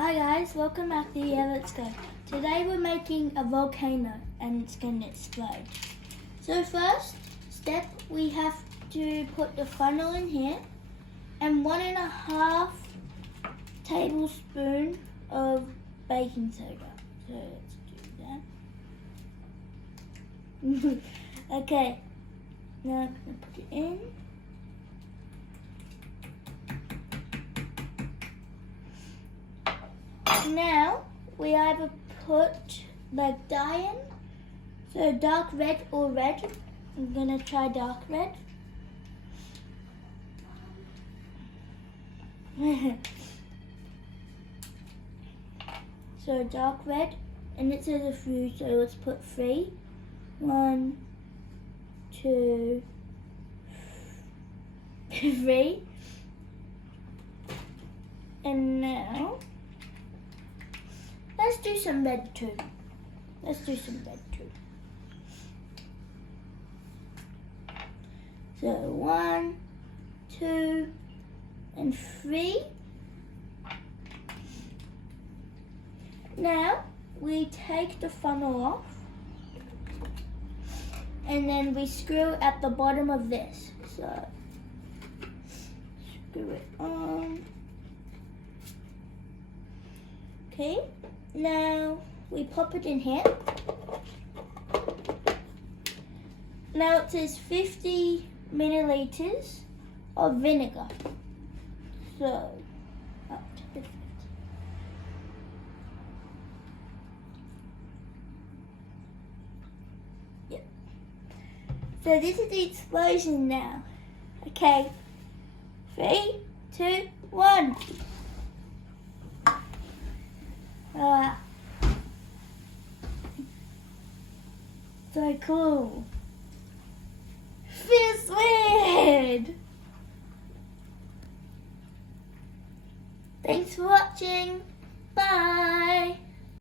Hi guys, welcome back to Let's Go. Today we're making a volcano and it's going to explode. So first step, we have to put the funnel in here and 1.5 tablespoon of baking soda. So let's do that. Okay, now I'm going to put it in. Now we either put like dye in, so dark red or red. I'm gonna try dark red. So dark red, and it says a few, so let's put 3. 1, 2, 3. And now let's do some red too. So 1, 2, and 3. Now we take the funnel off and then we screw at the bottom of this. So screw it on. Okay, now we pop it in here. Now it says 50 milliliters of vinegar. So, up to the 50. Yep. So this is the explosion now. Okay, 3, 2, 1. So cool. Feels weird. Thanks for watching. Bye.